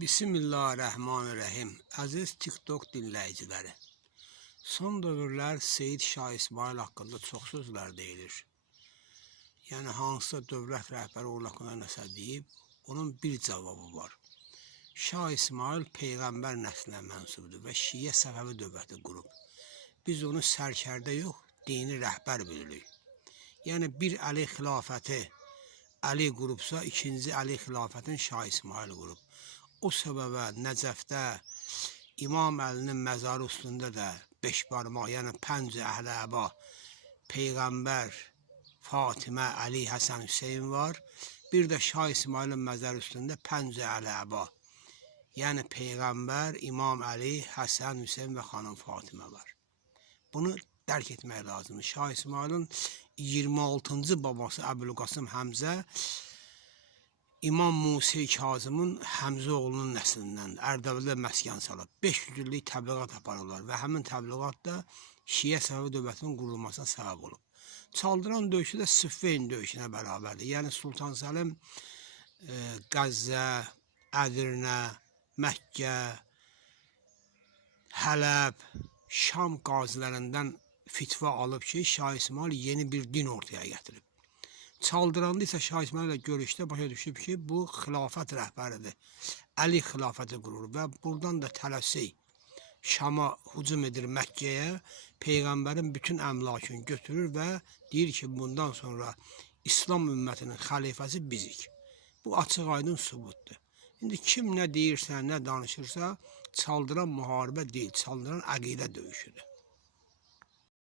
Bismillahirrahmanirrahim. Əziz TikTok dinləyiciləri. Son dövrlər Seyid Şah İsmail haqqında çox sözlər deyilir. Yəni hansısa dövlət rəhbəri onun haqqında nəsə deyib, onun bir cavabı var. Şah İsmail Peyğəmbər nəslinə mənsubdur və Şiə Səfəvi dövləti qurub. Biz onu sərkərdə yox, dini rəhbər bilirik. Yəni bir Əli xilafəti Əli qurubsa, ikinci Əli xilafətin Şah İsmail qurub. O səbəbə Nəcəfdə İmam Əlinin məzarı üstündə də 5 barmaq, yəni 5 Əhl-Əba, Peyğəmbər, Fatimə, Əli, Həsən, Hüseyin var. Bir də Şah İsmailin məzarı üstündə 5 Əhl-Əba, yəni Peyğəmbər, İmam Əli, Həsən, Hüseyin və xanım Fatimə var. Bunu dərk etmək lazımdır. Şah İsmailin 26-cı babası Əbülqasım Həmzə, İmam Musa Kazımın Həmzə oğlunun nəslindən Ərdəbildə məskən salıb. 500 illik təbliğat aparırlar və həmin təbliğat da Şiə Səfəvi dövlətinin qurulmasına səbəb olub. Çaldıran döyüşü də Siffin döyüşünə bərabərdir. Yəni Sultan Səlim Qəzzə, Ədirnə, Məkkə, Hələb, Şam qazilərindən fitva alıb ki, Şah İsmail yeni bir din ortaya gətirib. Çaldıranda isə Şah İsmail ilə görüşdə başa düşüb ki, bu xilafət rəhbəridir. Əli xilafəti qurur və buradan da tələsik Şama hücum edir Məkkəyə, Peyğəmbərin bütün əmlakını götürür və deyir ki, bundan sonra İslam ümmətinin xəlifəsi bizik. Bu açıq aydın sübutdur. İndi kim nə deyirsə, nə danışırsa, çaldıran müharibə deyil, çaldıran əqidə döyüşüdür.